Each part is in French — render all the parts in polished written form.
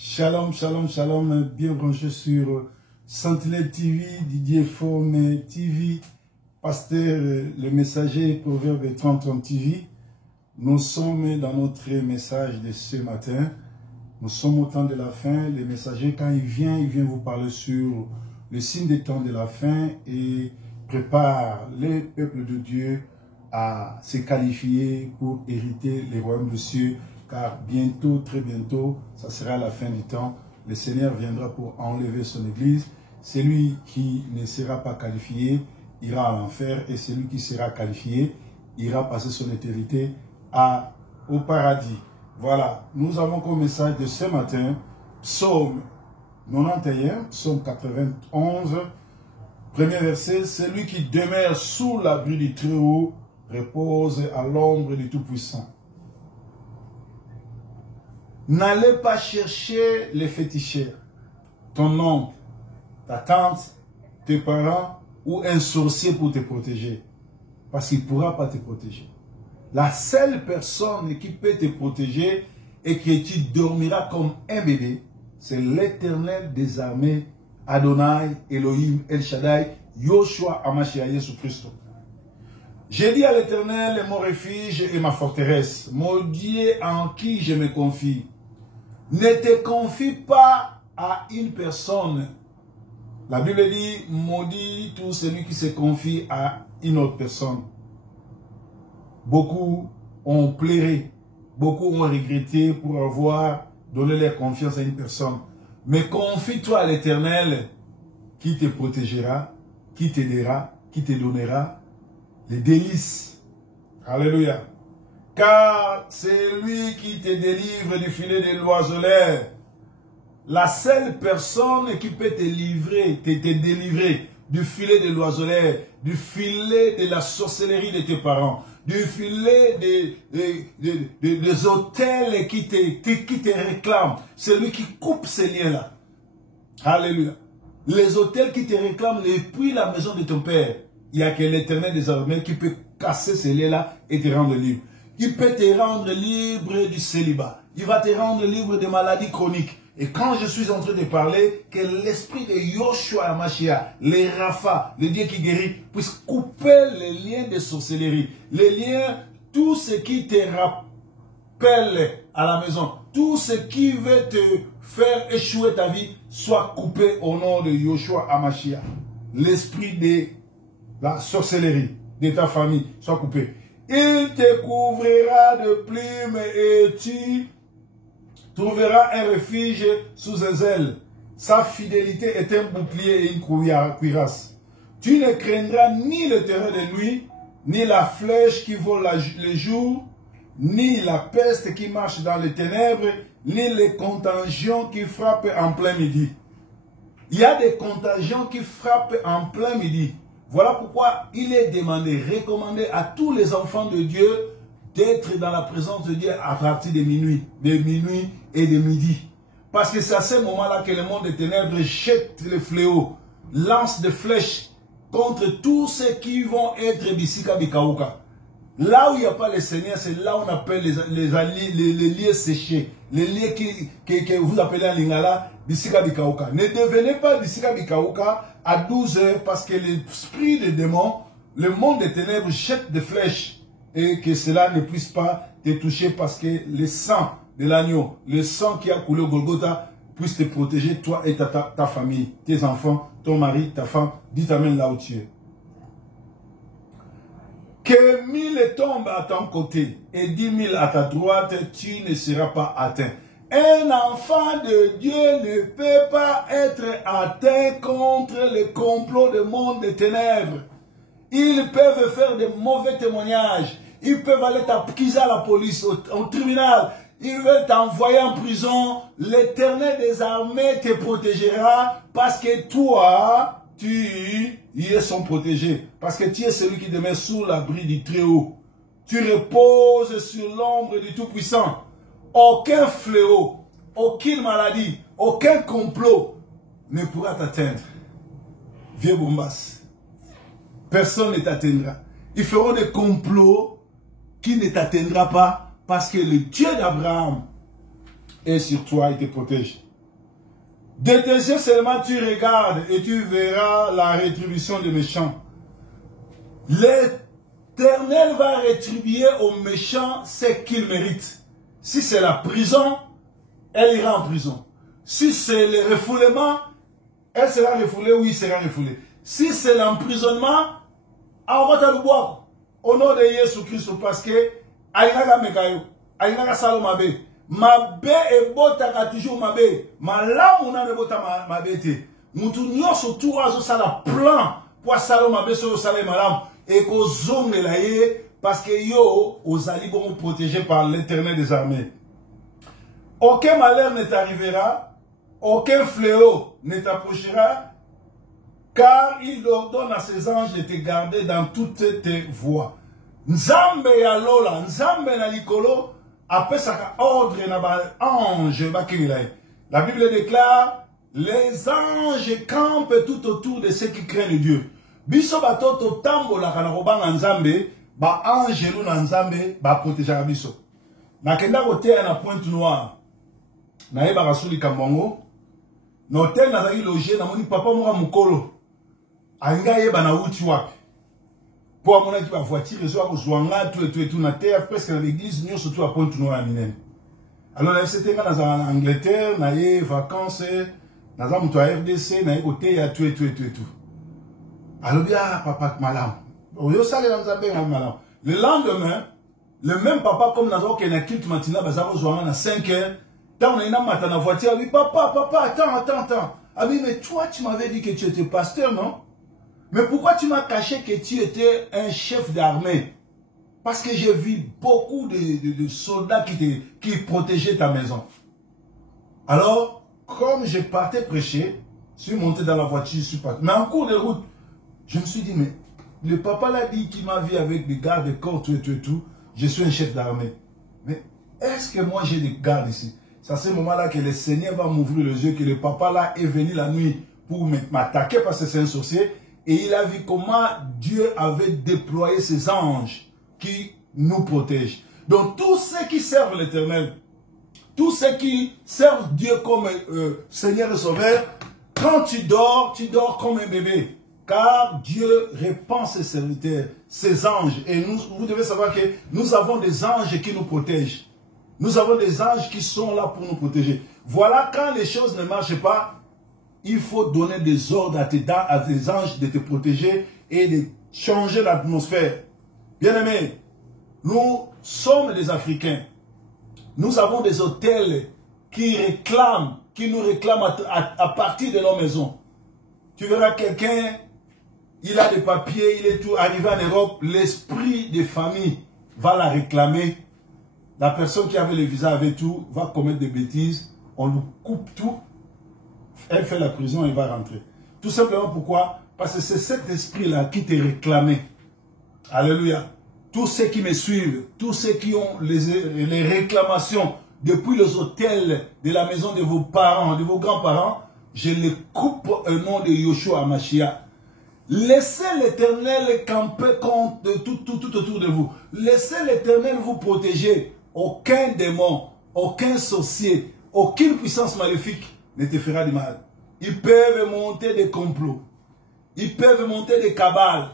Shalom, shalom, shalom, bien branché sur Sentinelle TV, Didier Faume TV, Pasteur le Messager, Proverbe 30 TV. Nous sommes dans notre message de ce matin. Nous sommes au temps de la fin. Le Messager, quand il vient vous parler sur le signe des temps de la fin et prépare les peuples de Dieu à se qualifier pour hériter les royaumes des cieux. Car bientôt, très bientôt, ça sera la fin du temps. Le Seigneur viendra pour enlever son église. Celui qui ne sera pas qualifié ira à l'enfer et celui qui sera qualifié ira passer son éternité au paradis. Voilà, nous avons comme message de ce matin, Psaume 91, Psaume 91, premier verset, celui qui demeure sous l'abri du Très-Haut repose à l'ombre du Tout-Puissant. N'allez pas chercher les féticheurs, ton oncle, ta tante, tes parents ou un sorcier pour te protéger. Parce qu'il ne pourra pas te protéger. La seule personne qui peut te protéger et que tu dormiras comme un bébé, c'est l'Éternel des armées, Adonai, Elohim, El Shaddai, Yoshua, Hamashiach, Jésus-Christ. J'ai dit à l'Éternel, mon refuge et ma forteresse, mon Dieu en qui je me confie. Ne te confie pas à une personne. La Bible dit, maudit tout celui qui se confie à une autre personne. Beaucoup ont pleuré, beaucoup ont regretté pour avoir donné leur confiance à une personne. Mais confie-toi à l'Éternel qui te protégera, qui t'aidera, qui te donnera les délices. Alléluia. Car c'est lui qui te délivre du filet de l'oiseleur. La seule personne qui peut te délivrer du filet de l'oiseleur, du filet de la sorcellerie de tes parents, du filet des hôtels qui te réclament. C'est lui qui coupe ces liens-là. Alléluia. Les hôtels qui te réclament depuis la maison de ton père. Il n'y a que l'Éternel des armées qui peut casser ces liens-là et te rendre libre. Il peut te rendre libre du célibat. Il va te rendre libre des maladies chroniques. Et quand je suis en train de parler, que l'esprit de Yoshua Hamashiach, les Rapha, le Dieu qui guérit, puisse couper les liens de sorcellerie. Les liens, tout ce qui te rappelle à la maison, tout ce qui veut te faire échouer ta vie, soit coupé au nom de Yoshua Hamashiach. L'esprit de la sorcellerie de ta famille soit coupé. Il te couvrira de plumes et tu trouveras un refuge sous un aile. Sa fidélité est un bouclier et une cuirasse. Tu ne craindras ni le terrain de nuit, ni la flèche qui vole le jour, ni la peste qui marche dans les ténèbres, ni les contagions qui frappent en plein midi. Il y a des contagions qui frappent en plein midi. Voilà pourquoi il est demandé, recommandé à tous les enfants de Dieu d'être dans la présence de Dieu à partir de minuit et de midi. Parce que c'est à ce moment-là que le monde des ténèbres jette les fléaux, lance des flèches contre tous ceux qui vont être Bisika Bikaouka. Là où il n'y a pas le Seigneur, c'est là où on appelle les lieux séchés. Les lieux que vous appelez en lingala Bisika Bikaouka. Ne devenez pas Bisika Bikaouka à 12 heures parce que l'esprit des démons, le monde des ténèbres jette des flèches et que cela ne puisse pas te toucher parce que le sang de l'agneau, le sang qui a coulé au Golgotha puisse te protéger, toi et ta famille, tes enfants, ton mari, ta femme, dis amen là où tu es. Que 1000 tombent à ton côté et 10 000 à ta droite, tu ne seras pas atteint. Un enfant de Dieu ne peut pas être atteint contre le complot du monde des ténèbres. Ils peuvent faire de mauvais témoignages. Ils peuvent aller t'accuser à la police, au tribunal. Ils veulent t'envoyer en prison. L'Éternel des armées te protégera parce que toi, tu es son protégé. Parce que tu es celui qui demeure sous l'abri du Très-Haut. Tu reposes sur l'ombre du Tout-Puissant. Aucun fléau, aucune maladie, aucun complot ne pourra t'atteindre. Vieux Bombas, personne ne t'atteindra. Ils feront des complots qui ne t'atteindra pas parce que le Dieu d'Abraham est sur toi et te protège. De tes yeux seulement tu regardes et tu verras la rétribution des méchants. L'Éternel va rétribuer aux méchants ce qu'ils méritent. Si c'est la prison, elle ira en prison. Si c'est le refoulement, elle sera refoulée ou il sera refoulé. Si c'est l'emprisonnement, on va te le boire. Au nom de Jésus-Christ, parce que Aïnaga Mekayo, Aïnaga Salomabe, Mabe et Botaka toujours Mabe, Malamuna ne Bota Mabete. Moutounio surtout à ça la plan pour Salomabe sur le salaire malam et qu'aux hommes parce que yo, aux alliés vont protégés par l'Éternel des armées. Aucun malheur ne t'arrivera, aucun fléau ne t'approchera, car il ordonne à ses anges de te garder dans toutes tes voies. Nzambe ya lola, Nzambe na likolo, après ça ordre na ba ange bakilai. La Bible déclare, les anges campent tout autour de ceux qui craignent Dieu. Biso batoto tambo la kana robanga Nzambe, ba ange lu na Nzambe ba protéger biso. Na kenda kote na Pointe Noire. Na yeba rasuli kambongo. Na hotel na zaki logé na moni papa moka mukolo. Anga yeba na uti wapi. Pour amona ki ba voiture zo akozwanga tout na terre presque na l'église nyo surtout à Pointe Noire minene. Alors là c'était en Angleterre, na yé vacances, na za muto RDC, na yé côté ya tout. Alors bien papa malam. Oyo sale na Nzambe malam. Le lendemain, le même papa comme na zo ke na kilt matina bazaro zwanga na 5 heures. Quand on est dans la voiture, oui, papa, attends. Ah oui, mais toi, tu m'avais dit que tu étais pasteur, non? Mais pourquoi tu m'as caché que tu étais un chef d'armée? Parce que j'ai vu beaucoup de soldats qui protégeaient ta maison. Alors, comme je partais prêcher, je suis monté dans la voiture, je suis parti. Mais en cours de route, je me suis dit, mais le papa l'a dit qu'il m'a vu avec des gardes-corps, tout. Je suis un chef d'armée. Mais est-ce que moi j'ai des gardes ici? C'est à ce moment-là que le Seigneur va m'ouvrir les yeux, que le papa là est venu la nuit pour m'attaquer parce que c'est un sorcier. Et il a vu comment Dieu avait déployé ses anges qui nous protègent. Donc tous ceux qui servent l'Éternel, tous ceux qui servent Dieu comme Seigneur et Sauveur, quand tu dors comme un bébé. Car Dieu répand ses serviteurs, ses anges. Et vous devez savoir que nous avons des anges qui nous protègent. Nous avons des anges qui sont là pour nous protéger. Voilà, quand les choses ne marchent pas, il faut donner des ordres à tes anges de te protéger et de changer l'atmosphère. Bien-aimés, nous sommes des Africains. Nous avons des hôtels qui nous réclament à partir de nos maisons. Tu verras quelqu'un, il a des papiers, il est tout arrivé en Europe, l'esprit des familles va la réclamer. La personne qui avait le visa avec tout va commettre des bêtises, on lui coupe tout, elle fait la prison et va rentrer. Tout simplement pourquoi? Parce que c'est cet esprit-là qui te réclamait. Alléluia. Tous ceux qui me suivent, tous ceux qui ont les réclamations depuis les hôtels de la maison de vos parents, de vos grands-parents, je les coupe au nom de Yoshua Mashiach. Laissez l'Éternel camper contre tout autour de vous. Laissez l'Éternel vous protéger. Aucun démon, aucun sorcier, aucune puissance maléfique ne te fera du mal. Ils peuvent monter des complots. Ils peuvent monter des cabales.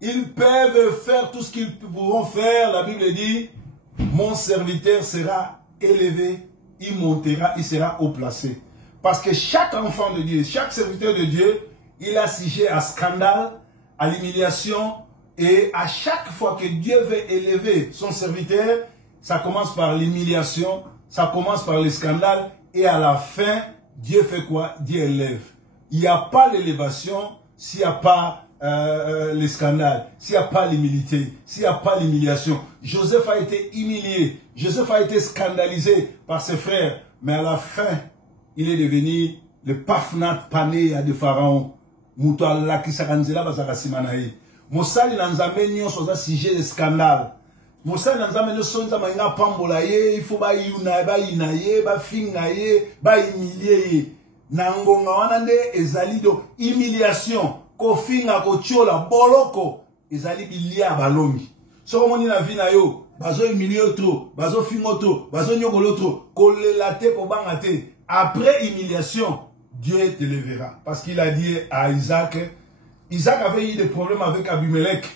Ils peuvent faire tout ce qu'ils pourront faire. La Bible dit, mon serviteur sera élevé, il montera, il sera haut placé. Parce que chaque enfant de Dieu, chaque serviteur de Dieu, il a sujet à scandale, à l'humiliation, et à chaque fois que Dieu veut élever son serviteur, ça commence par l'humiliation, ça commence par le scandale, et à la fin, Dieu fait quoi? Dieu élève. Il n'y a pas l'élévation s'il n'y a pas le scandale, s'il n'y a pas l'humilité, s'il n'y a pas l'humiliation. Joseph a été humilié, Joseph a été scandalisé par ses frères, mais à la fin, il est devenu le Pafnat pané de Pharaon. Mouto Allah qui s'aganzela bazaka simanaï. Moussali nanzambe nyon soza sujet de scandale. Moussali nanzambe nyon soza mainga pambola ye, il faut ba yuna ba inaye, ba fingaye, ba humilier. Nangonga wanande ezali do humiliation, ko finga ko chola boloko, ezali bilia balongi. So moni na vina yo, bazo humilier trop, bazo fingo trop, bazo nyogolo trop, ko lelate ko bangate. Après humiliation, Dieu t'élèvera. Parce qu'il a dit à Isaac, Isaac avait eu des problèmes avec Abimelech.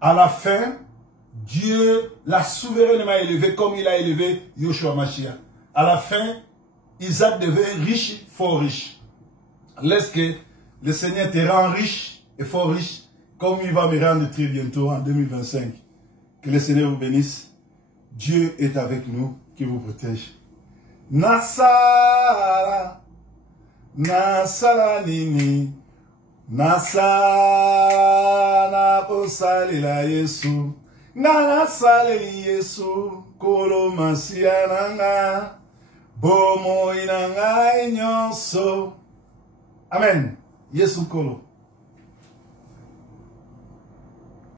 À la fin, Dieu l'a souverainement élevé comme il a élevé Yoshua Mashiach. À la fin, Isaac devient riche, fort riche. Laisse que le Seigneur te rend riche et fort riche, comme il va me rendre très bientôt en 2025. Que le Seigneur vous bénisse. Dieu est avec nous, qui vous protège. Nasala, Nasala nini, Nasala posalila Yesu, Nasaleli Yesu, Kolo Masiananga, Bomo inanga inyonso. Amen. Yesu Kolo.